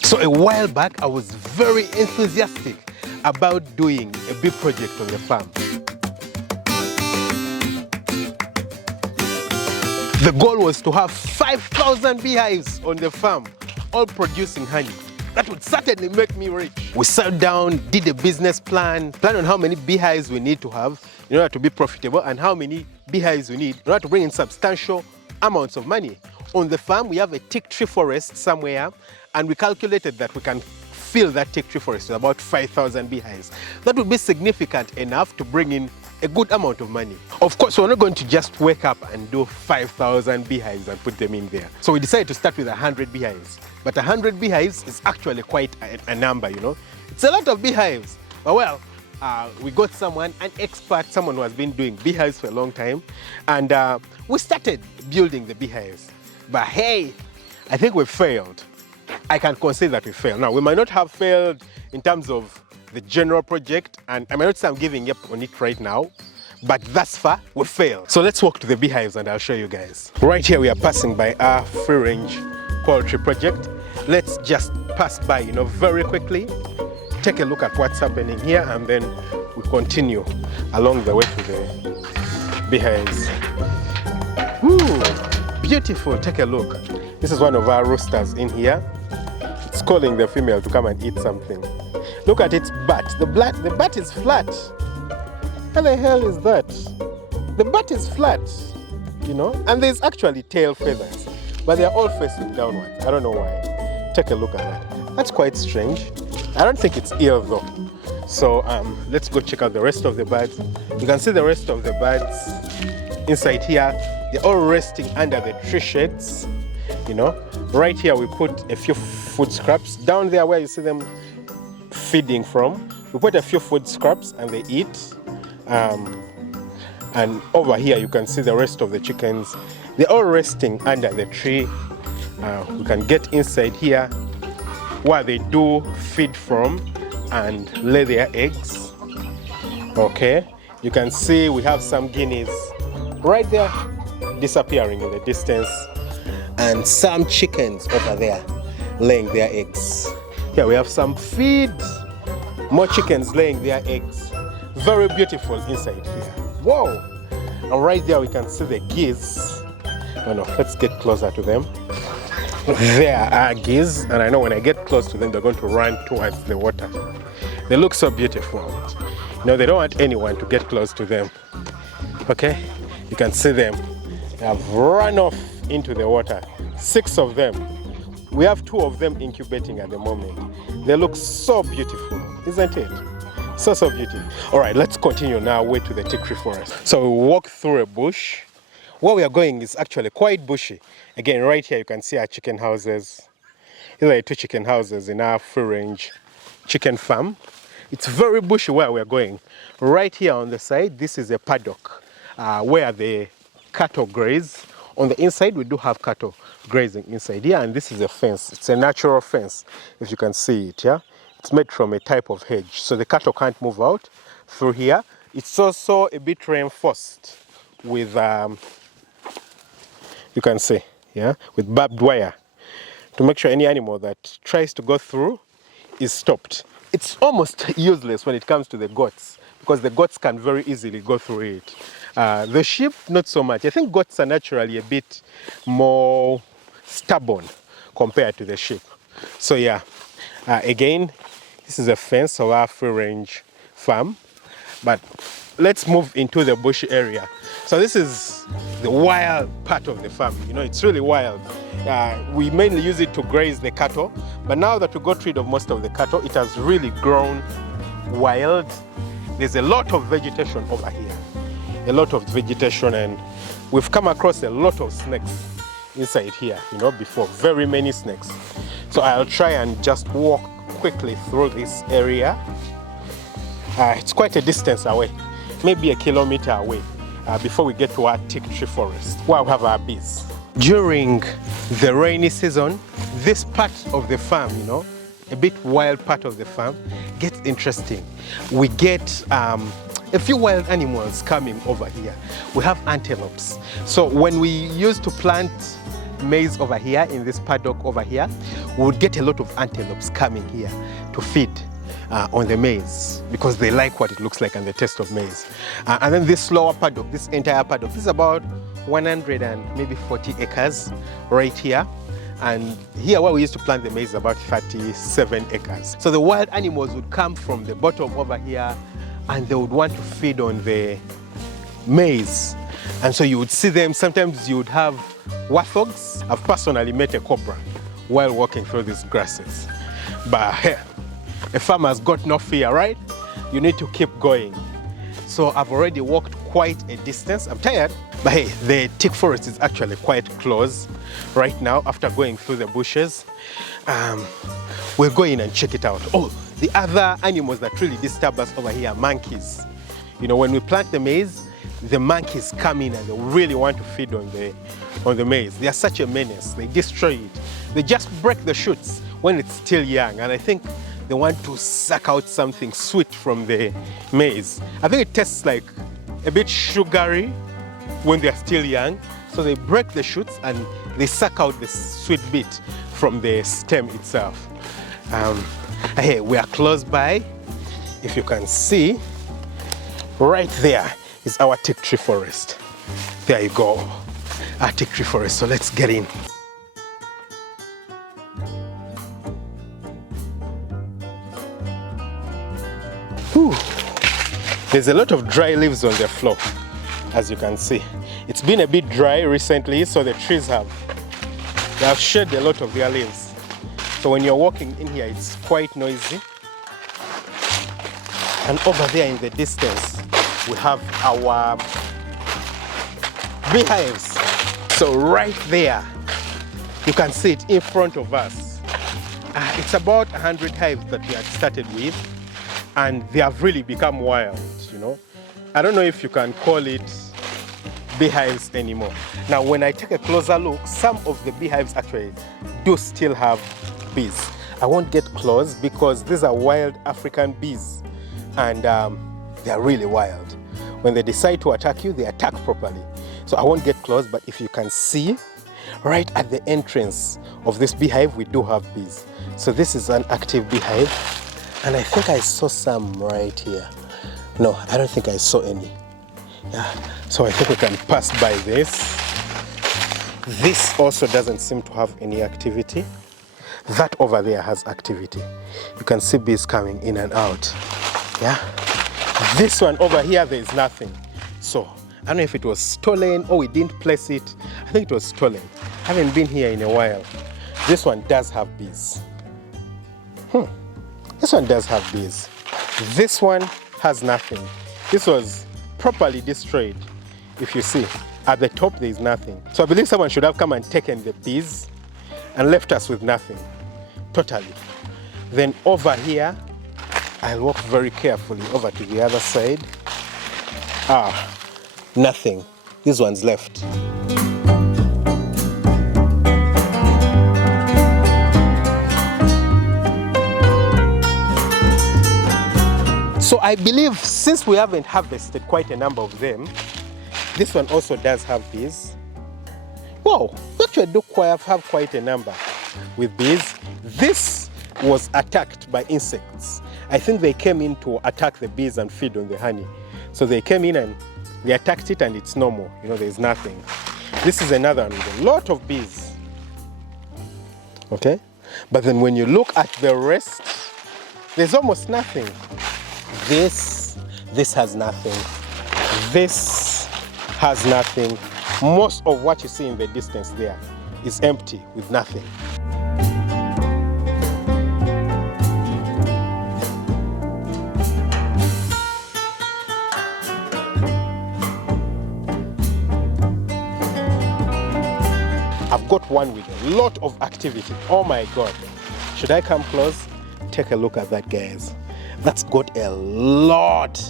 So a while back, I was very enthusiastic about doing a bee project on the farm. The goal was to have 5,000 beehives on the farm, all producing honey. That would certainly make me rich. We sat down, did a business plan on how many beehives we need to have in order to be profitable and how many beehives we need in order to bring in substantial amounts of money. On the farm, we have a teak tree forest somewhere, and we calculated that we can fill that teak tree forest with about 5,000 beehives. That would be significant enough to bring in a good amount of money. Of course, we're not going to just wake up and do 5,000 beehives and put them in there. So we decided to start with 100 beehives. But 100 beehives is actually quite a number, you know. It's a lot of beehives. But well, we got someone, an expert, someone who has been doing beehives for a long time, and we started building the beehives. But hey, I think we failed. I can concede that we failed. Now, we might not have failed in terms of the general project, and I might not say I'm giving up on it right now, but thus far, we failed. So let's walk to the beehives and I'll show you guys. Right here, we are passing by our free-range poultry project. Let's just pass by, you know, very quickly, take a look at what's happening here, and then we continue along the way to the beehives. Ooh, beautiful, take a look. This is one of our roosters in here. It's calling the female to come and eat something. Look at its butt. The butt is flat. How the hell is that? The butt is flat, you know, and there's actually tail feathers, but they're all facing downwards. I don't know why. Take a look at that. That's quite strange. I don't think it's ill though. So let's go check out the rest of the birds. You can see the rest of the birds inside here. They're all resting under the tree shades, you know. Right here we put a few food scraps. Down there where you see them feeding from, we put a few food scraps and they eat. And over here you can see the rest of the chickens. They're all resting under the tree. We can get inside here where they do feed from and lay their eggs. Okay, you can see we have some guineas right there disappearing in the distance, and some chickens over there laying their eggs. Here we have some feed, more chickens laying their eggs. Very beautiful inside here. Whoa! And right there we can see the geese. No, let's get closer to them. There are geese, and I know when I get close to them, they're going to run towards the water. They look so beautiful. You know, they don't want anyone to get close to them. Okay? You can see them. They have run off into the water. 6 of them. We have 2 of them incubating at the moment. They look so beautiful, isn't it? So beautiful. All right, let's continue now way to the teak tree forest. So we walk through a bush. Where we are going is actually quite bushy. Again, right here you can see our chicken houses. These are 2 chicken houses in our free-range chicken farm. It's very bushy where we are going. Right here on the side, this is a paddock where the cattle graze. On the inside, we do have cattle grazing inside here, and this is a fence. It's a natural fence, if you can see it, yeah? It's made from a type of hedge, so the cattle can't move out through here. It's also a bit reinforced with, you can see, yeah, with barbed wire to make sure any animal that tries to go through is stopped. It's almost useless when it comes to the goats, because the goats can very easily go through it. The sheep, not so much. I think goats are naturally a bit more stubborn compared to the sheep. So yeah, again, this is a fence of our free-range farm. But let's move into the bushy area. So this is the wild part of the farm. You know, it's really wild. We mainly use it to graze the cattle, but now that we got rid of most of the cattle, it has really grown wild. There's a lot of vegetation over here. A lot of vegetation, and we've come across a lot of snakes inside here, you know, before. Very many snakes. So I'll try and just walk quickly through this area. It's quite a distance away, maybe 1 kilometer away, before we get to our teak tree forest, where we have our bees. During the rainy season, this part of the farm, you know, a bit wild part of the farm, gets interesting. We get a few wild animals coming over here. We have antelopes. So when we used to plant maize over here in this paddock over here, we would get a lot of antelopes coming here to feed on the maize because they like what it looks like and the taste of maize. And then this lower paddock, this entire paddock, this is about 100 and maybe 40 acres right here. And here where we used to plant the maize is about 37 acres. So the wild animals would come from the bottom over here and they would want to feed on the maize. And so you would see them, sometimes you would have warthogs. I've personally met a cobra while walking through these grasses. But hey, a farmer's got no fear, right? You need to keep going. So I've already walked quite a distance. I'm tired, but hey, the teak forest is actually quite close right now after going through the bushes. We'll go in and check it out. Oh, the other animals that really disturb us over here are monkeys. You know, when we plant the maize, the monkeys come in and they really want to feed on the maize. They are such a menace. They destroy it. They just break the shoots when it's still young, and I think they want to suck out something sweet from the maize. I think it tastes like a bit sugary when they're still young. So they break the shoots and they suck out the sweet bit from the stem itself. Hey, we are close by. If you can see, right there is our teak tree forest. There you go, our teak tree forest. So let's get in. Whew. There's a lot of dry leaves on the floor, as you can see. It's been a bit dry recently, so the trees have shed a lot of their leaves. So when you're walking in here, it's quite noisy. And over there in the distance, we have our beehives. So right there, you can see it in front of us. It's about 100 hives that we had started with, and they have really become wild, you know. I don't know if you can call it beehives anymore. Now, when I take a closer look, some of the beehives actually do still have bees. I won't get close because these are wild African bees, and they are really wild. When they decide to attack you, they attack properly. So I won't get close, but if you can see, right at the entrance of this beehive, we do have bees. So this is an active beehive, and I think I saw some right here. No, I don't think I saw any. Yeah, so I think we can pass by this. This also doesn't seem to have any activity. That over there has activity. You can see bees coming in and out. Yeah. This one over here, there is nothing. So I don't know if it was stolen or we didn't place it. I think it was stolen. I haven't been here in a while. This one does have bees. This one does have bees. This one has nothing. This was properly destroyed. If you see, at the top there is nothing. So I believe someone should have come and taken the bees and left us with nothing. Totally. Then over here, I'll walk very carefully over to the other side. Nothing. This one's left. So I believe since we haven't harvested quite a number of them, this one also does have bees. Wow, we actually do have quite a number with bees. This was attacked by insects. I think they came in to attack the bees and feed on the honey. So they came in and they attacked it and it's normal. You know, there's nothing. This is another one with a lot of bees. Okay? But then when you look at the rest, there's almost nothing. This has nothing. This has nothing. Most of what you see in the distance there is empty with nothing. I've got one with a lot of activity. Oh my God. Should I come close? Take a look at that, guys. That's got a lot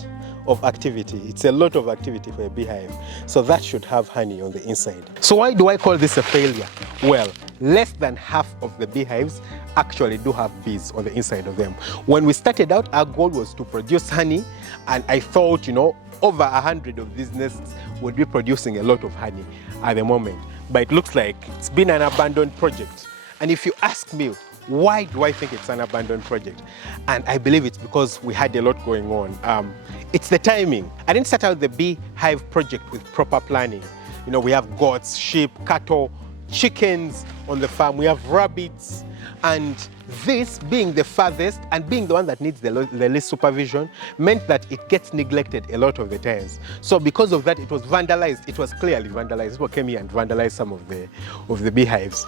of activity. It's a lot of activity for a beehive. So that should have honey on the inside. So why do I call this a failure? Well, less than half of the beehives actually do have bees on the inside of them. When we started out, our goal was to produce honey, and I thought, you know, over 100 of these nests would be producing a lot of honey at the moment. but it looks like it's been an abandoned project. And if you ask me, why do I think it's an abandoned project? And I believe it's because we had a lot going on. It's the timing. I didn't start out the beehive project with proper planning. You know, we have goats, sheep, cattle, chickens on the farm, we have rabbits, and this being the farthest and being the one that needs the least supervision meant that it gets neglected a lot of the times. So because of that, it was vandalized. It was clearly vandalized. People came here and vandalized some of the beehives.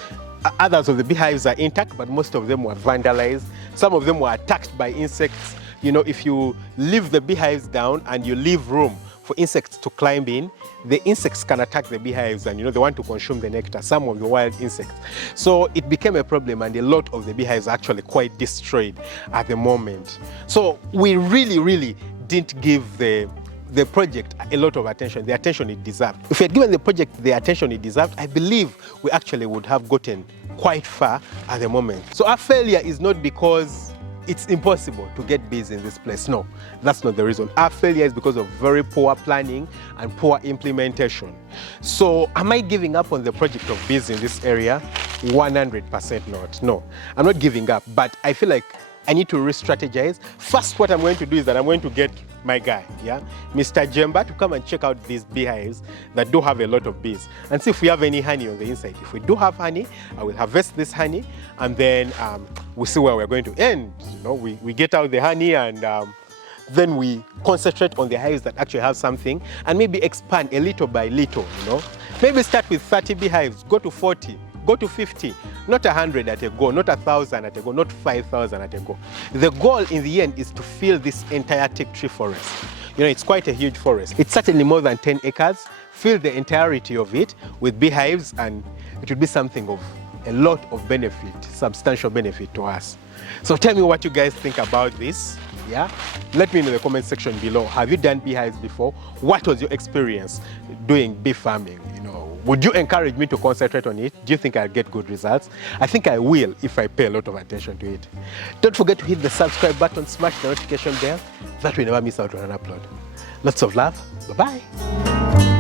Others of the beehives are intact, but most of them were vandalized. Some of them were attacked by insects. You know, if you leave the beehives down and you leave room for insects to climb in, the insects can attack the beehives and, you know, they want to consume the nectar, some of the wild insects. So it became a problem, and a lot of the beehives are actually quite destroyed at the moment. So we really didn't give the project a lot of attention, the attention it deserved. If we had given the project the attention it deserved, I believe we actually would have gotten quite far at the moment. So our failure is not because it's impossible to get bees in this place. No, that's not the reason. Our failure is because of very poor planning and poor implementation. So am I giving up on the project of bees in this area? 100% not. No, I'm not giving up, but I feel like I need to re-strategize. First, what I'm going to do is that I'm going to get my guy, Mr. Jemba, to come and check out these beehives that do have a lot of bees and see if we have any honey on the inside. If we do have honey, I will harvest this honey, and then we'll see where we're going to end. You know, we get out the honey, and then we concentrate on the hives that actually have something, and maybe expand a little by little. You know, maybe start with 30 beehives, go to 40. Go to 50, not 100 at a go, not 1,000 at a go, not 5,000 at a go. The goal in the end is to fill this entire teak tree forest. You know, it's quite a huge forest. It's certainly more than 10 acres. Fill the entirety of it with beehives, and it would be something of a lot of benefit, substantial benefit to us. So tell me what you guys think about this. Let me know in the comment section below. Have you done beehives before? What was your experience doing bee farming? You know, would you encourage me to concentrate on it? Do you think I'll get good results? I think I will if I pay a lot of attention to it. Don't forget to hit the subscribe button, smash the notification bell. That way you never miss out on an upload. Lots of love. Bye-bye.